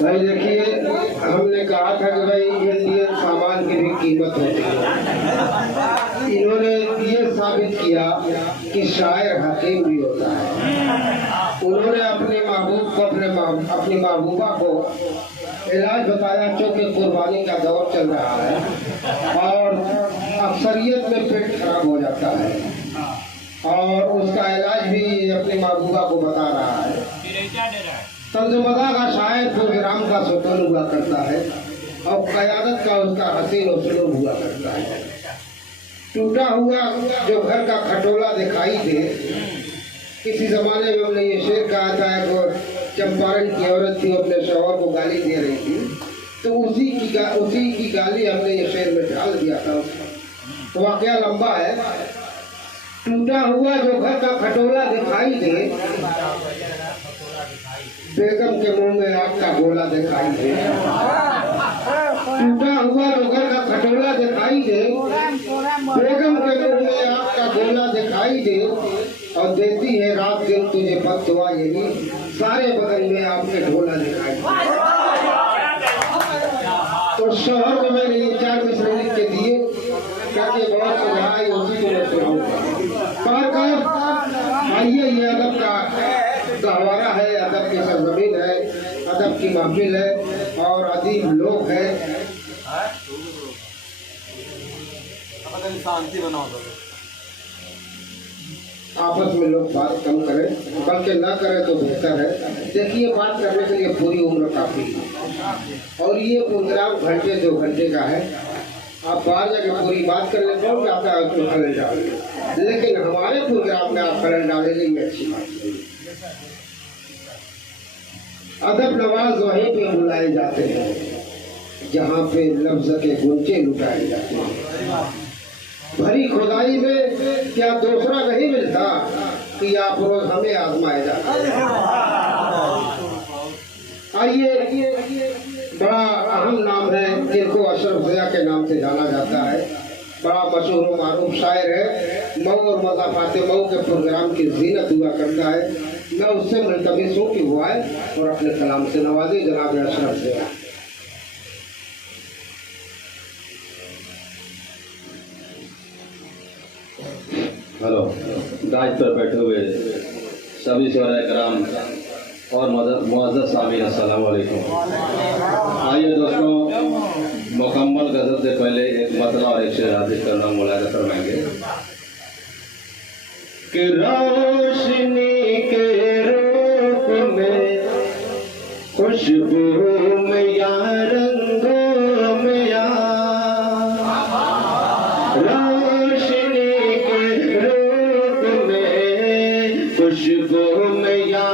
भाई देखिए, हमने कहा था कि भाई ये सामान की भी कीमत होती है। इन्होंने ये साबित किया कि शायर हकीम भी होता है। उन्होंने अपने महबूब को अपनी महबूबा को इलाज बताया, चूँकि कुर्बानी का दौर चल रहा है और अक्सरियत में पेट खराब हो जाता है और उसका इलाज भी अपनी महबूबा को बता रहा है। तंजुमदा का शायर प्रोग्राम का सुकून हुआ करता है और क़यादत का उसका हसीन उसलूब हुआ करता है। टूटा हुआ जो घर का खटोला दिखाई दे, किसी जमाने में हमने ये शेर कहा था कि चंपारण की औरत थी, अपने शौहर को गाली दे रही थी, तो उसी की गाली हमने ये शेर में डाल दिया था। तो वाकया लंबा है। टूटा हुआ जो घर का खटोला दिखाई दे, बेगम के मुंह में आग का गोला दिखाई दे। टूटा हुआ जो घर का खटोला दिखाई दे, बेगम के मुंह में आग का गोला दिखाई दे और देती है रात दिन तुझे बददुआ, यही सारे बदन में आपके ढोला दिखाई दे। तो शोहर को मैंने ये 4 मिसरे लिख के दिए ताकि बहुत सुझाई उसी को मैं सुनाऊंगा। आइए, ये अदब का गहवारा है, अदब की सरजमीन है, अदब की महफिल है और अदीब लोग हैं। आपस में लोग बात कम करें, बल्कि ना करें तो बेहतर है। देखिए, बात करने के लिए पूरी उम्र काफी है और ये प्रोग्राम घंटे 2 घंटे का है। आप बाहर जाके पूरी बात कर लेते हो, आता है उसको खलल डाल, लेकिन हमारे प्रोग्राम में आप खलल डाले नहीं, अच्छी बात नहीं। अदब नवाज वहीं पे बुलाए जाते हैं जहाँ पे लफ्ज के गुंचे लुटाए जाते हैं। भरी खुदाई में क्या दूसरा नहीं मिलता कि आप रोज हमें आजमाए जाते हैं। आइए, बड़ा अहम नाम है जिनको अशरफ ज़िया के नाम से जाना जाता है। बड़ा मशहूर मारूफ शायर है। मऊ और मज़ाफ़ात मऊ के प्रोग्राम की ज़ीनत हुआ करता है। मैं उससे मुल्तमिस हूँ कि वो आए और अपने कलाम से नवाजे जनाब अशरफ ज़िया। हेलो, दाज पर बैठे हुए सभी शोहरे कराम और मुअज़्ज़ज़ सामीन, अस्सलाम वालेकुम। आइए दोस्तों, मुकम्मल गज़ल से पहले एक मतला और एक शेर हाजिर करना मुलाहिज़ा फरमाएंगे कि रोशनी के रूप में, खुशबू में या रंगों में या, रोशनी के रूप में, खुशबू में या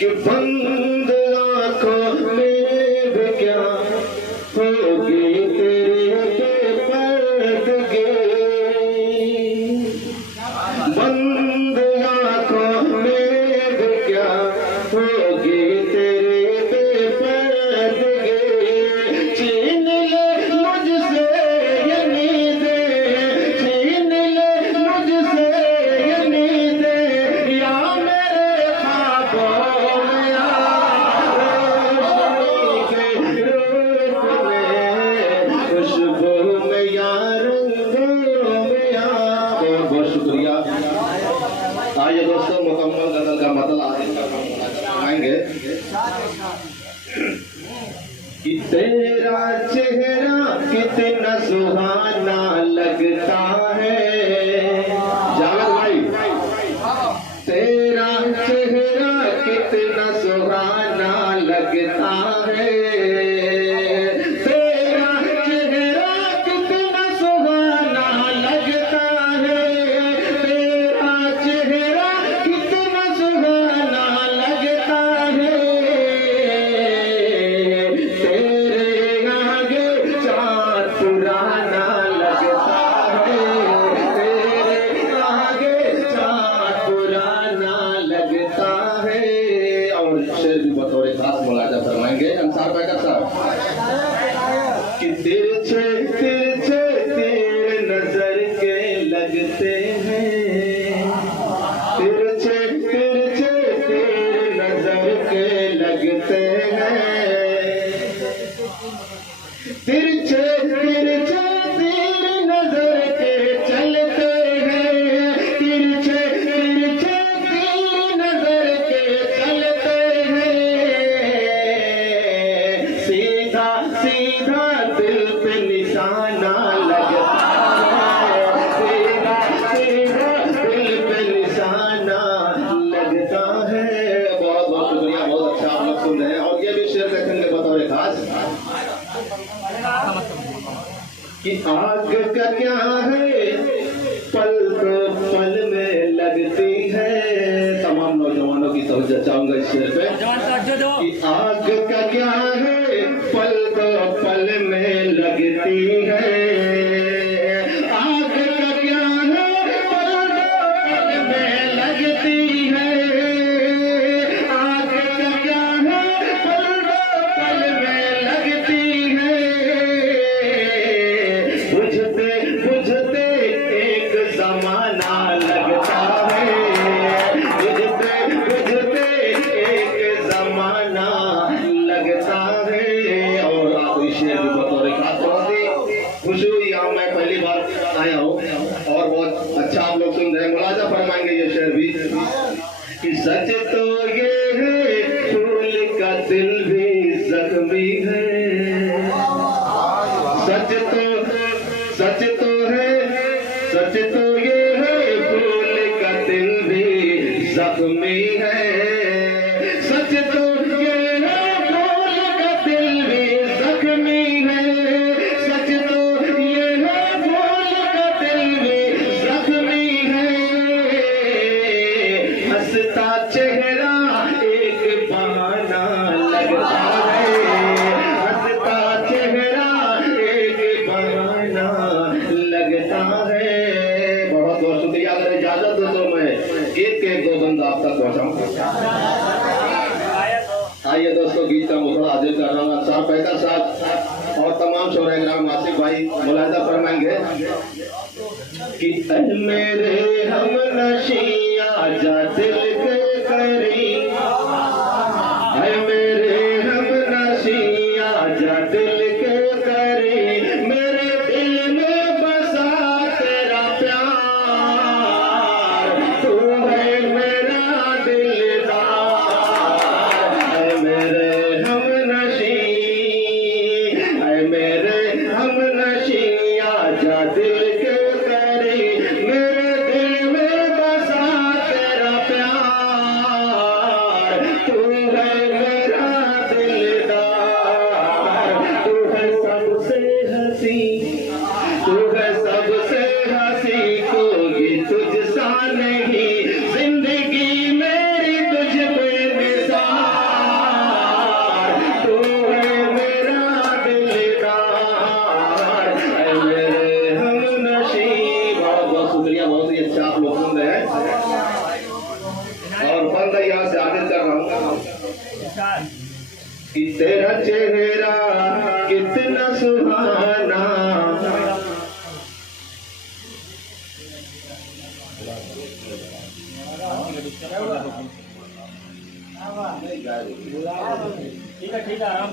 कि बंद आँखों में भी क्या होगी तेरे पर्दे, बंद आँखों में भी क्या होगी तेरे पर्दे। छीन ले मुझसे ये नींदें, छीन ले मुझसे ये नींदें, या मेरे ख्वाबों में आ, रोशनी के रूप में, खुशबू में या रंगों में आ। बहुत बहुत शुक्रिया। आइए दोस्तों, मुकम्मल गज़ल का मतलब आएंगे कि तेरा चेहरा कितना सुहाना लगता है, जावेद भाई, तेरा चेहरा कितना सुहाना लगता है, तेरा चेहरा कितना सुहाना लगता है, तेरा चेहरा कितना सुहाना लगता है, तेरे आगे चाँद पुराना आग का क्या है पल तो पल में लगती है। तमाम नौजवानों की तवज्जो चाहूंगा इस शेर पे कि आग का क्या है पल तो पल में लगती है। आग का क्या है पल तो पल में लगती है। आग का क्या है पल तो पल में लगती है। बुझते बुझते एक जमाना लगता है। बुझते बुझते एक जमाना लगता है। और आखिरी शेर भी बतौर खास तौर से खुशी हुई यहाँ मैं पहली बार आया हूँ और बहुत अच्छा आप लोग सुन रहे हैं। मुलाजा फरमाएंगे ये शेर भी कि सच तो ये है फूल का दिल भी जख्मी है। सच तो है सच तो ये है फूल का दिल भी जख्मी है। सच तो ये है फूल का दिल भी जख्मी है। सच तो ये है फूल का दिल भी जख्मी है। हंसता चेहरा एक बहाना लगता है। हंसता चेहरा एक बहाना लगता है। बहुत बहुत शुक्रिया। अगर इजाजत दो तो मैं एक के दो बंद आप तक पहुंचाऊं। आइए दोस्तों, गीत का मुखड़ा हाजिर कर रहा हूँ अनसार पैकर साहब और तमाम शोरा इकराम आसिफ भाई मुलाहिजा फरमाएंगे कि ऐ मेरे हम नशिया जा दिल के करीब। ऐ मेरे हम नशिया जा दिल के करीब। मेरे दिल में बसा तेरा प्यार। तू है मेरा दिलदार। ऐ मेरे हम नशी ऐ मेरे हम नशिया जा दिल के करीब। मेरे दिल में बसा तेरा प्यार। तू है मेरा दिलदार। तू है सबसे हंसी। तू है सबसे हंसी कोई तुझसा नहीं। जिंदगी मेरी तुझ पे निसार। तू है मेरा दिलदार। ऐ मेरे हम नशी। बहुत बहुत शुक्रिया। बहुत ही अच्छा आप लोग सुन रहे हैं और बंद यहाँ से आगे कर रहा हूँ कि तेरा चेहरा कितना सुहाना। ठीक है आराम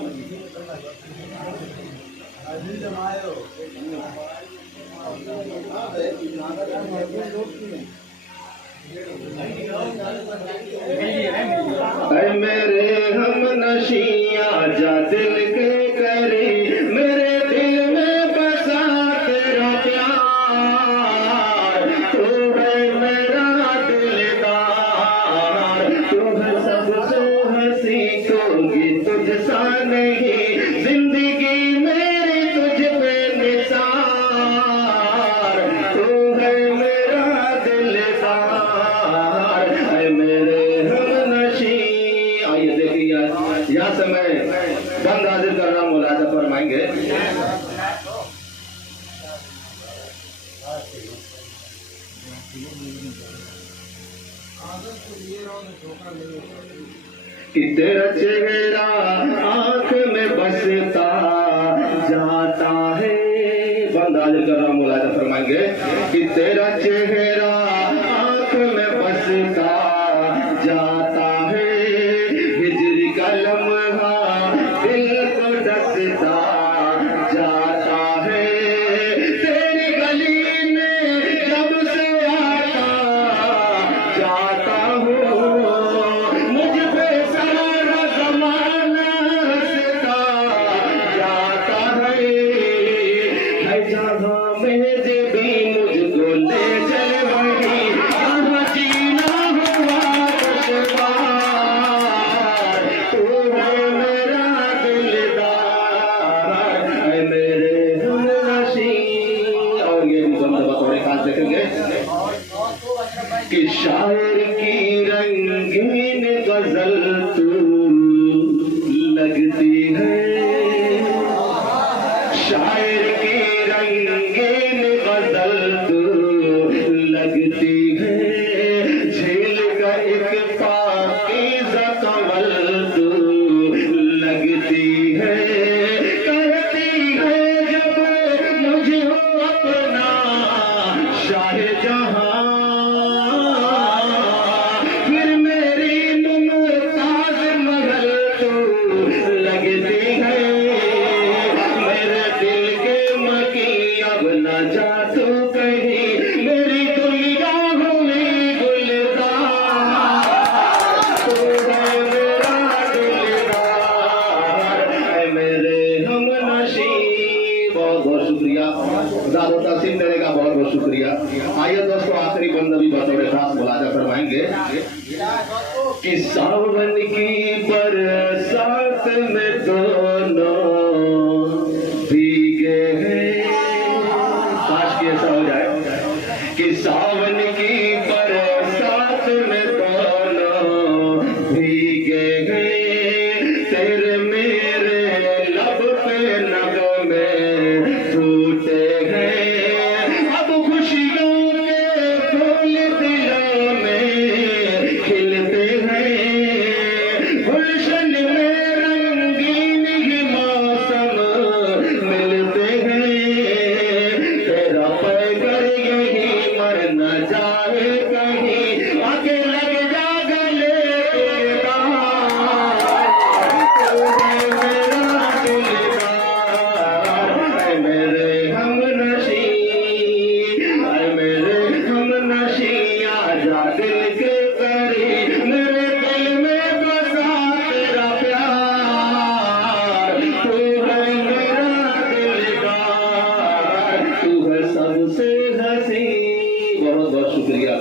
ऐ मेरे हम नशिया जा दिल के करीब। मेरे दिल में बसा तेरा प्यार। तू है मेरा दिलदार। तू है सबसे हंसी कोई तुझसा नहीं। जिंदगी मेरी तुझ पे निसार। तू है मेरा दिलदार। ऐ मेरे हम नशी। आइए देखिए यहाँ से मैं बंद हाजिर कर रहा हूँ। मुलाहिजा फरमाएंगे कि तेरा चेहरा आंख में बसता जाता है। बंद हाजिर कर रहा हूँ। मुलाहिजा फरमाएंगे कि तेरा चेहरा आंख में बसता जाता है। हिजरी का लम्हा दिल को डसता जाता है। तेरी गली में जब से आता जाता हूँ मुझ पे सारा जमाना हंसता जाता है। जहाँ में भी मुझको ले चले वही जहाँ जीना हुआ दुश्वार। तू है मेरा दिलदार। ऐ मेरे हम नशी देखेंगे कि शायर की रंगीन गजल तू लगती है, शायर की रंगीन गजल तू लगती है, झील का एक पाकीज़ा कमल तू लगती है, कहती है जब मुझे अपना शाहजहां, फिर मेरी मुमताज महल तू लगती है, मेरे दिल के मकी अब न जा तू कहीं, मेरी दुनिया हुई गुलजार, तू है मेरा दिलदार, है मेरे हमनशी। बहुत बहुत शुक्रिया, ज़्यादा तहसीन देने का बहुत बहुत शुक्रिया। आइए दोस्तों, आखिरी बंद अभी बतौर खास मुलाजा फरमाएंगे कि सावन की बरसात में दोनों भीगे हैं, काश कि ऐसा हो जाए कि सावन की बरसात में दोनों भीगे हैं, तेरे मेरे लब पे नगमे फूटे हैं, अब खुशियों के फूल दिलों में खिलते हैं, गुलशन में रंगीन ही मौसम मिलते हैं, तेरा पैगर यही मर न जाए कहीं, आके लग जा गले दिलदार, तू है मेरा दिलदार, है मेरे हमनशी, है मेरे हमनशी, आजा दिल के करीब, मेरे दिल में बसा तेरा प्यार, तू है मेरा दिलदार, तू है सबसे हसी। बहुत बहुत शुक्रिया।